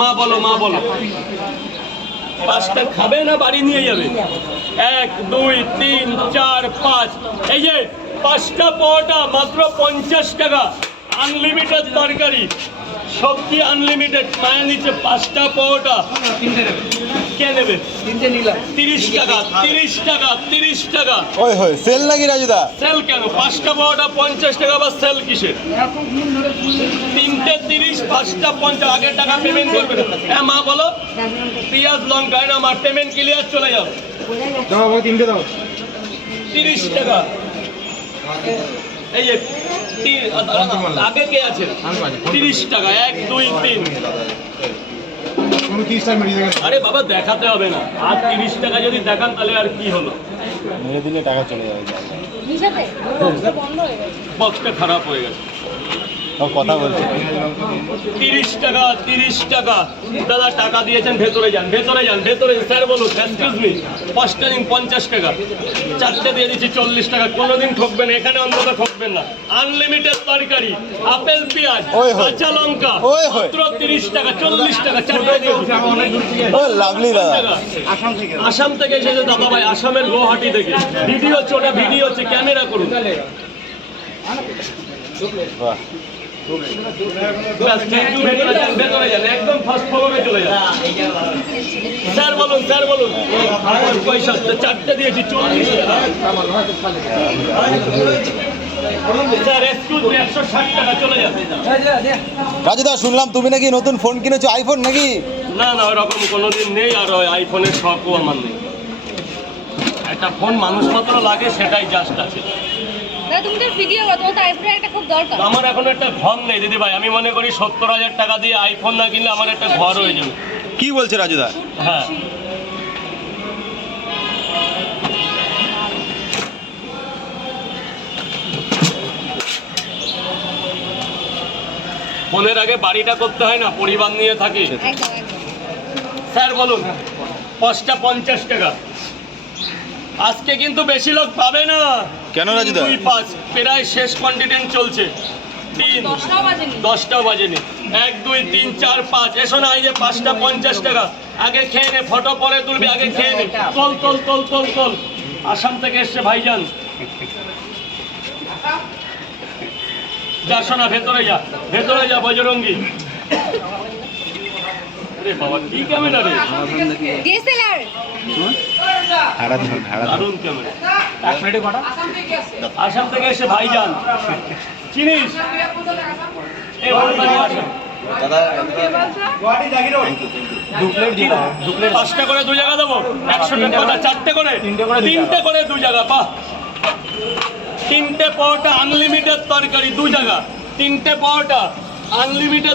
মা বলো, মা বলো, পাঁচটা খাবে না বাড়ি নিয়ে যাবে? 1 2 3 4 5, এই যে পাঁচটা পরোটা মাত্র 50 টাকা। আনলিমিটেড তরকারি, সবজি আনলিমিটেড। মায়ের নিচে পাঁচটা পরোটা কে নেবে? 30 টাকা, 30 টাকা, 30 টাকা। ওই হয় সেল নাকি রাজুদা? সেল কেন? পাঁচটা পরোটা 50 টাকা, বা সেল কিসের? তিনটে 30, পাঁচটা 50। আগের টাকা পেমেন্ট করবে না। হ্যাঁ মা বলো, পেঁয়াজ লঙ্কা না আমার পেমেন্ট ক্লিয়ার, চলে যাও। দাও তিনটে দাও। 30 টাকা। এই যে আগে কে আছে? 30 টাকা, 1 2 3। আরে বাবা দেখাতে হবে না। আর 30 টাকা যদি দেখান তাহলে আর কি হলো? মেরে দিলে টাকা চলে যাবে। বক্সটা খারাপ হয়ে গেছে। কথা বলছে 30 টাকা, 30 টাকা। দাদা টাকা দিয়েছেন, ভেতরে যান, ভেতরে যান, ভেতরে। স্যার বলুন, এক্সকিউজ মি, পাঁচটা দিন 50 টাকা, চারটে দিয়ে দিচ্ছি 40 টাকা। কোনোদিন ঠকবেন না, এখানে অন্তত ঠকবেন না। আনলিমিটেড তরকারি, আপেল পেঁয়াজ কাঁচা লঙ্কা মাত্র 30 টাকা, 40 টাকা, চারটে দিয়ে দিচ্ছি। লাভলি দাদা। আসাম থেকে এসেছে দাদা ভাই, আসামের গুয়াহাটি থেকে। ভিডিও চোটা, ভিডিও হচ্ছে, ক্যামেরা করুন। বাহ, ভেতরে যান, একদম ফার্স্ট ফ্লোরে চলে যান। স্যার বলুন, স্যার বলুন। পয়সা চারটে দিয়েছি 40 টাকা। স্যার এক্সকিউজ মি, 160 টাকা, চলে যান। রাজুদা শুনলাম তুমি নাকি নতুন ফোন কিনেছো, আইফোন নাকি? না না, ওরকম কোনোদিন নেই। আর ওই আইফোনের শখও আমার নেই। একটা ফোন মানুষপত্র লাগে, সেটাই জাস্ট আছে। আমার এখন একটা ঘর নেই দিদি ভাই। আমি মনে করি 70,000 টাকা দিয়ে আইফোন না কিনলে আমার একটা ঘর হয়ে যাবে। কি বলছে রাজুদা? হ্যাঁ, ফোনের আগে বাড়িটা করতে হয় না, পরিবার নিয়ে থাকি। স্যার বলুন, পাঁচটা 50 টাকা। আজকে কিন্তু বেশি লোক পাবে না। কেন রাজুদা? 2 5 প্রায় শেষ কন্টিনেন্ট চলছে। 3 10টাও বাজেনি। 1 2 3 4 5। এসো না, এই যে পাঁচটা 50 টাকা। আগে খেয়ে নে, ফটো পরে তুলবি, আগে খেয়ে নে। তোল তোল তোল তোল তোল। আসাম থেকে এসছে ভাইজান। যা শোনা, ভেতরে যা, ভেতরে যা বজরঙ্গি। আরে বাবা, কি ক্যামেরা রে? দারুণ ক্যামেরা। আসাম থেকে এসে ভাইজান, চিনিস? পাঁচটা করে 2 জায়গা দেবো, 100 টাকা। চারটে করে, তিনটে করে 2 জায়গা। বাহ, 3টে পরোটা আনলিমিটেড তরকারি 2 জায়গা। 3টে পরোটা আনলিমিটেড